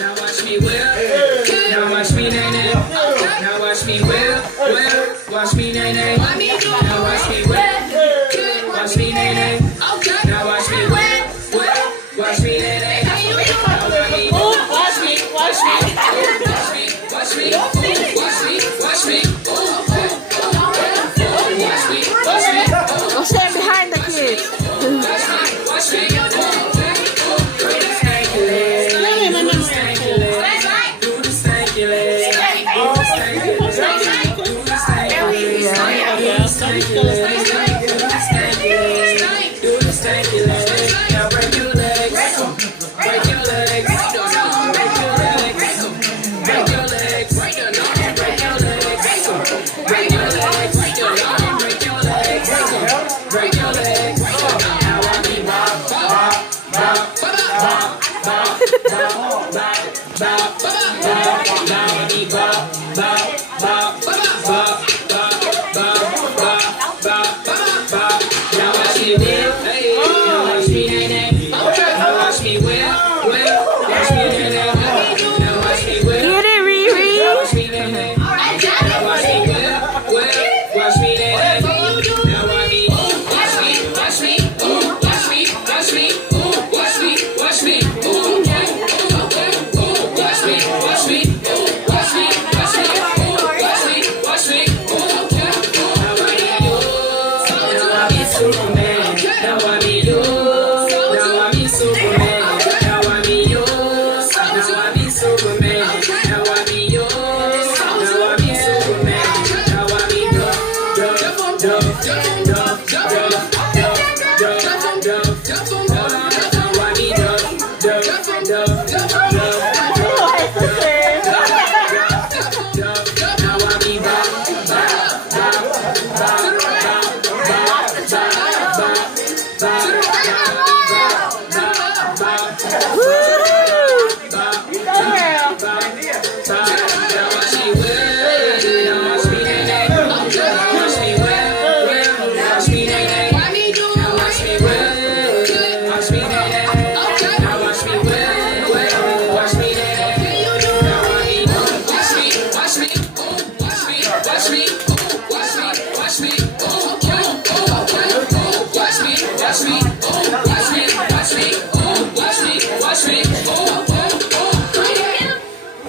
Now watch me whip. Now watch me nay nay. Now watch me whip. Watch me nay nay. Now watch me whip. Watch me nay nay. Now watch me whip. Watch me nay nay. Watch me. Watch me. Watch me. Watch me. Don't stand behind the kids. Watch me. Stanky leg. Do the stanky leg. Do the stanky leg. Do the stanky leg. Do the stanky leg. Do the stanky leg. Now break your legs. Break your legs. Break your legs. Break your legs. Break your legs. Break your legs. Break your legs. Break your legs. Break your legs. Now I be bop, bop, bop, bop, bop, bop, bop, bop, bop. Now I be bop, bop, bop, bop, bop, bop, bop, bop, bop. Now watch me whip, hey. Now watch me nay nay. Now watch me whip. Watch me nay nay. Now watch me whip. Get it, Riri. Now watch me nay nay. Now watch me whip. Watch me nay nay.